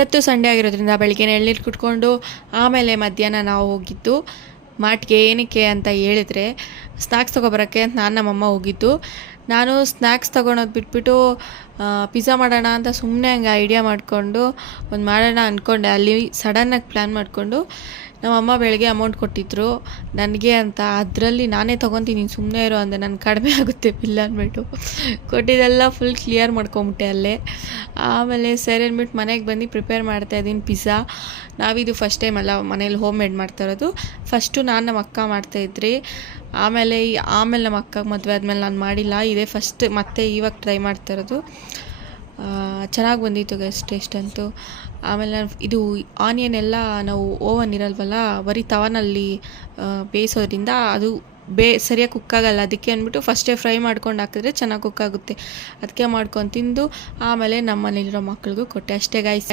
ಇವತ್ತು ಸಂಡೇ ಆಗಿರೋದ್ರಿಂದ ಬೆಳಿಗ್ಗೆ ಎಳ್ನೀರು ಕುಟ್ಕೊಂಡು ಆಮೇಲೆ ಮಧ್ಯಾಹ್ನ ನಾವು ಹೋಗಿದ್ದು ಮಾರ್ಟ್ಗೆ. ಏನಕ್ಕೆ ಅಂತ ಹೇಳಿದ್ರೆ ಸ್ನ್ಯಾಕ್ಸ್ ತೊಗೊಬರೋಕ್ಕೆ ಅಂತ ನಮ್ಮಮ್ಮ ಹೋಗಿದ್ದು. ನಾನು ಸ್ನ್ಯಾಕ್ಸ್ ತೊಗೊಳೋದು ಬಿಟ್ಬಿಟ್ಟು ಪಿಜ್ಜಾ ಮಾಡೋಣ ಅಂತ ಸುಮ್ಮನೆ ಹಂಗೆ ಐಡಿಯಾ ಮಾಡಿಕೊಂಡು ಒಂದು ಮಾಡೋಣ ಅಂದ್ಕೊಂಡೆ. ಅಲ್ಲಿ ಸಡನ್ನಾಗಿ ಪ್ಲ್ಯಾನ್ ಮಾಡಿಕೊಂಡು ನಮ್ಮಮ್ಮ ಬೆಳಗ್ಗೆ ಅಮೌಂಟ್ ಕೊಟ್ಟಿದ್ರು ನನಗೆ ಅಂತ. ಅದರಲ್ಲಿ ನಾನೇ ತೊಗೊತೀನಿ ಸುಮ್ಮನೆ ಇರೋ ಅಂದೆ, ನಾನು ಕಡಿಮೆ ಆಗುತ್ತೆ ಬಿಲ್ ಅಂದ್ಬಿಟ್ಟು ಕೊಟ್ಟಿದ್ದೆಲ್ಲ ಫುಲ್ ಕ್ಲಿಯರ್ ಮಾಡ್ಕೊಂಬಿಟ್ಟೆ ಅಲ್ಲೇ. ಆಮೇಲೆ ಸರಿ ಅಂದ್ಬಿಟ್ಟು ಮನೆಗೆ ಬಂದು ಪ್ರಿಪೇರ್ ಮಾಡ್ತಾಯಿದ್ದೀನಿ ಪಿಜ್ಜಾ. ನಾವಿದು ಫಸ್ಟ್ ಟೈಮ್ ಅಲ್ಲ ಮನೇಲಿ ಹೋಮ್ ಮೇಡ್ ಮಾಡ್ತಾ ಇರೋದು. ಫಸ್ಟು ನಾನು ನಮ್ಮ ಅಕ್ಕ ಮಾಡ್ತಾಯಿದ್ರಿ, ಆಮೇಲೆ ನಮ್ಮ ಅಕ್ಕಗೆ ಮದುವೆ ಆದಮೇಲೆ ನಾನು ಮಾಡಿಲ್ಲ, ಇದೇ ಫಸ್ಟ್ ಮತ್ತೆ ಇವಾಗ ಟ್ರೈ ಮಾಡ್ತಾ ಇರೋದು. ಚೆನ್ನಾಗಿ ಬಂದಿತ್ತು ಗೈಸ್ ಟೇಸ್ಟ್ ಅಂತೂ. ಆಮೇಲೆ ಇದು ಆನಿಯನ್ ಎಲ್ಲ ನಾವು ಓವನ್ ಇರಲ್ವಲ್ಲ, ಬರೀ ತವನಲ್ಲಿ ಬೇಯಿಸೋದ್ರಿಂದ ಅದು ಸರಿಯಾಗಿ ಕುಕ್ಕಾಗಲ್ಲ. ಅದಕ್ಕೆ ಅಂದ್ಬಿಟ್ಟು ಫಸ್ಟೇ ಫ್ರೈ ಮಾಡ್ಕೊಂಡು ಹಾಕಿದ್ರೆ ಚೆನ್ನಾಗಿ ಕುಕ್ಕಾಗುತ್ತೆ. ಅದಕ್ಕೆ ಮಾಡ್ಕೊಂಡು ತಿಂದು ಆಮೇಲೆ ನಮ್ಮ ಮನೇಲಿರೋ ಮಕ್ಳಿಗೂ ಕೊಟ್ಟೆ ಅಷ್ಟೇ ಗೈಸ್.